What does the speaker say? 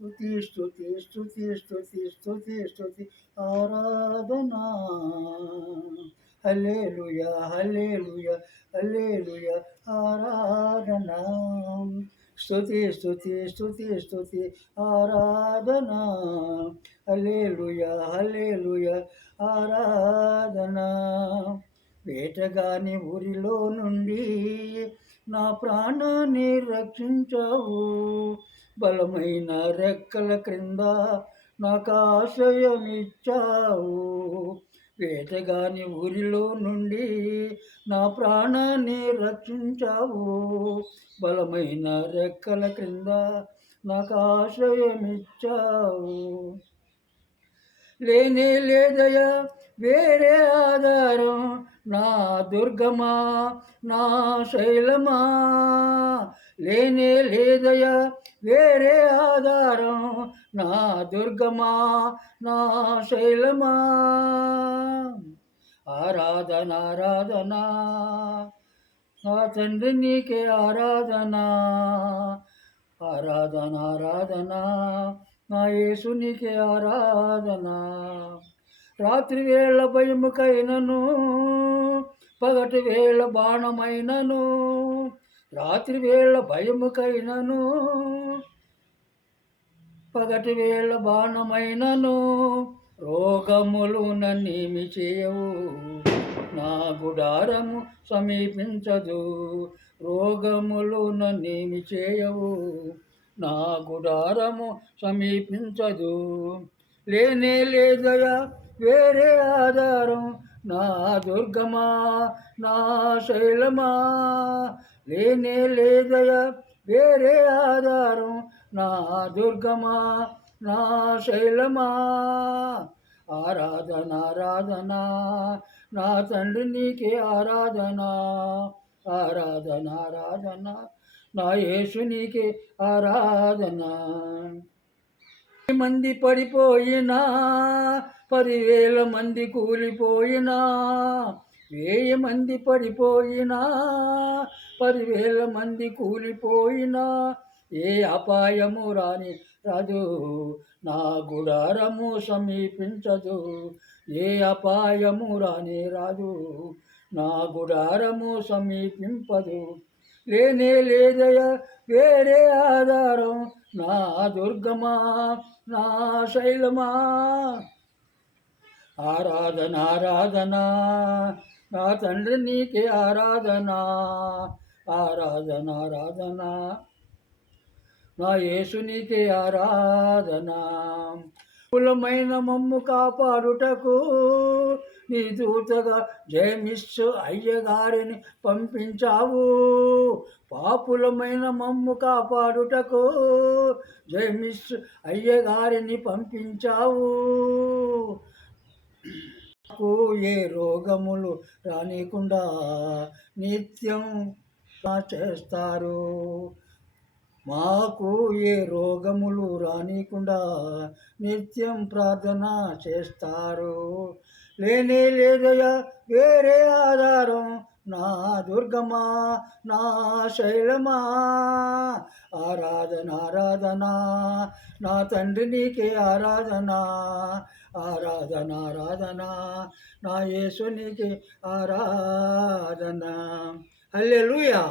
స్తుతి స్తుతి స్తుతి స్తుతి స్తుతి స్తుతి ఆరాధనా హల్లెలూయా హల్లెలూయా హల్లెలూయా ఆరాధనా స్తుతి స్తుతి స్తుతి స్తుతి ఆరాధనా హల్లెలూయా హల్లెలూయా ఆరాధనా వేటగాని ఊరిలో నుండి నా ప్రాణాన్ని రక్షించావు బలమైన రెక్కల క్రింద నాకు ఆశ్రయమిచ్చావు వేటగాని ఊరిలో నుండి నా ప్రాణాన్ని రక్షించావు బలమైన రెక్కల క్రింద నాకు ఆశ్రయమిచ్చావు లేనే లేదయా వేరే ఆధారం నా దుర్గమా నా శైలమా లేనే లేదయా వేరే ఆధారం నా దుర్గమా నా శైలమా ఆరాధన ఆరాధన నా తండ్రి నీకే ఆరాధన ఆరాధన ఆరాధన నా యేసునికే ఆరాధన రాత్రి వేళ భయముకైనను పగటి వేళ బాణమైనను రాత్రి వేళ భయముకైనను పగటి వేళ బాణమైనను రోగములు నన్నేమి చేయవు నా గుడారము సమీపించదు రోగములు నన్నేమి చేయవు నా గుడారము సమీపించదు లేనే లేదయా వేరే ఆధారం నా దుర్గమా నా శైలమా లేనే లేదయా వేరే ఆధారం నా దుర్గమా నా శైలమా ఆరాధన ఆరాధన నా తండ్రి నీకే ఆరాధన ఆరాధన ఆరాధన నా యేసునికే ఆరాధన మంది పడిపోయినా 10,000 మంది కూలిపోయినా 1000 మంది పడిపోయినా 10,000 మంది కూలిపోయినా ఏ అపాయము రాదు నా గుడారము సమీపించదు ఏ అపాయము రాదు నా గుడారము సమీపింపదు లేనే లేదయా వేరే ఆధారం నా దుర్గమా నా శైలమా ఆరాధన ఆరాధన నా తండ్రి నీకే ఆరాధన ఆరాధన ఆరాధన నా యేసునికే ఆరాధన కులమైన మమ్ము కాపాడుటకు నీ దూతగా జయమిస్సు అయ్యగారిని పంపించావు పాపులమైన మమ్ము కాపాడుటకు జయమిస్సు అయ్యగారిని పంపించావు నాకు ఏ రోగములు రానికుండా నిత్యం చేస్తారు మాకు ఏ రోగములు రానికుండా నిత్యం ప్రార్థన చేస్తారు లేనే లేదయా వేరే ఆధారం నా దుర్గమా నా శైలమా ఆరాధన ఆరాధన నా తండ్రి నీకే ఆరాధన ఆరాధన ఆరాధన నా యేసునికే ఆరాధన హల్లెలూయా.